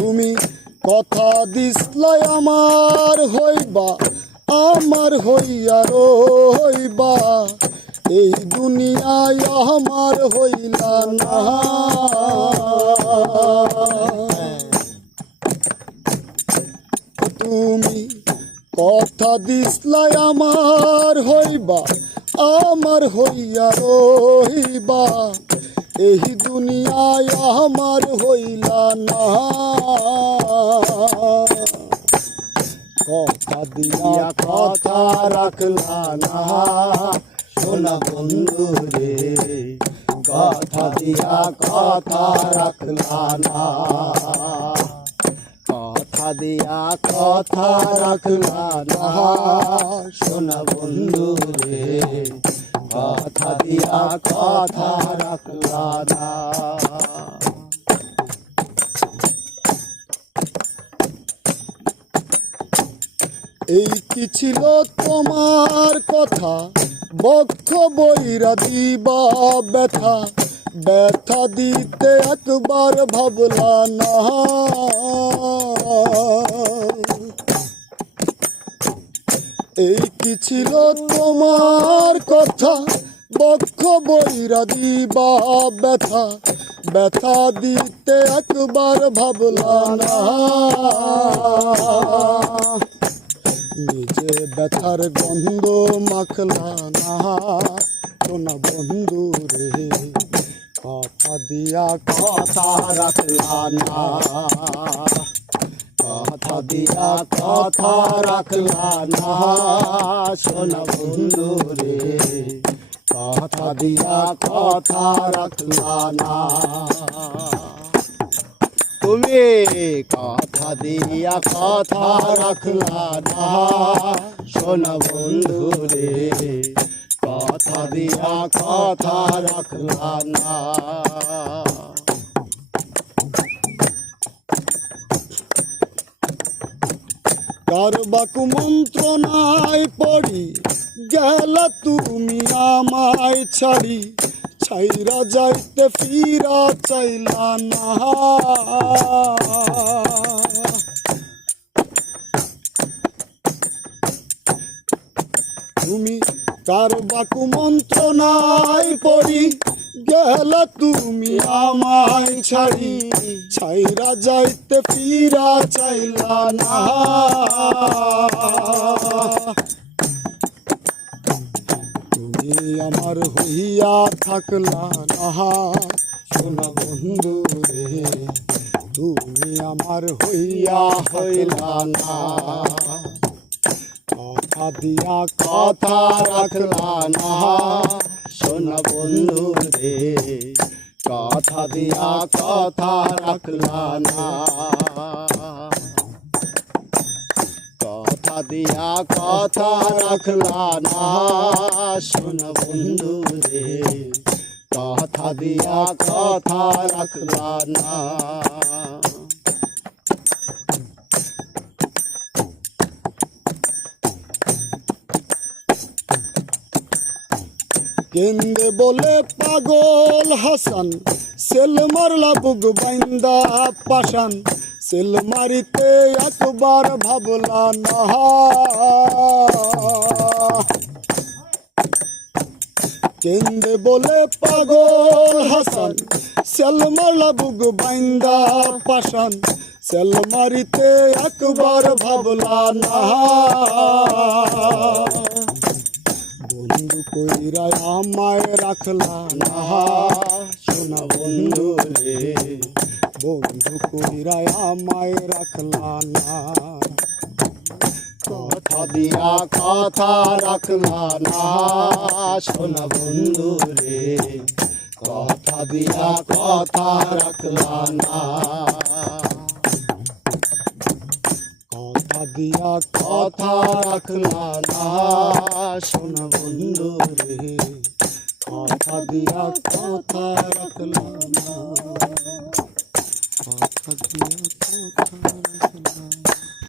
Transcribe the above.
তুমি কথা দিসলাই আমার হইবা, আমার হইয়া রইবা, এই দুনিয়ায় আমার হইলা না। তুমি কথা দিসলাই আমার হইবা, আমার হইয়া রইবা, এই দুনিয়ায় আমার হইলা না। কথা দিয়া কথা রাখলা না সোনা বন্ধু রে, কথা দিয়া কথা রাখলা না, কথা দিয়া কথা রাখলা না সোনা বন্ধু রে, কথা দিয়া কথা রাখলা না। এই কি ছিল তোমার কথা, বক্ষ বইরা দিবা ব্যথা, ব্যথা দিতে একবার ভাবলা না। এই কি ছিল তোমার কথা, বক্ষ বইরা দিবা ব্যথা, ব্যথা দিতে একবার ভাবলা না। নিজে ব্যথার গন্ধ মাখলা না সোনা বন্ধু রে, কথা দিয়া কথা রাখলা না, কথা দিয়া কথা রাখলা না সোনা বন্ধু রে, কথা দিয়া কথা রাখলা না। তুমি কথা দিয়া কথা রাখলা না সোনা বন্ধু রে, কথা দিয়া কথা রাখলা না। কার বাকু মন্ত্রণায় পড়ি গেলা তুমি আমায় ছাড়ি, ছাইরা যাইতে ফিরা চাইলা না। তুমি কার বাকু মন্ত্রণায় পড়ি গেলা তুমি আমায় ছাড়ি, ছাইরা যাইতে ফিরা চাইলা না। তুমি আমার হইয়া থাকলা না সোনা বন্ধু রে, তুমি আমার হইয়া হইলা না, কথা দিয়া কথা রাখলা না সোনা বন্ধু রে, কথা দিয়া কথা রাখলা না, কথা দিয়া কথা রাখলা না সোনা বন্ধু রে, কথা দিয়া কথা রাখলা না। কেন্দে বলে পাগল হাসান, সেল মারলা বুক বাইন্দা পাশান, সেল মারিতে একবার ভাবলা না। কেন্দে বলে পাগল হাসান, সেল মারলা বুক বাইন্দা পাশান, সেল মারিতে একবার ভাবলা না। বন্ধু কইরা আমায় রাখলা না সোনা বন্ধু রে, বন্ধু কইরা আমায় রাখলা না, কথা দিয়া কথা রাখলা না সোনা বন্ধু রে, কথা দিয়া কথা রাখলা না, কথা দিয়া কথা রাখলা না সোনা বন্ধু রে, কথা দিয়া কথা রাখলা না, কথা দিয়া কথা রাখলা।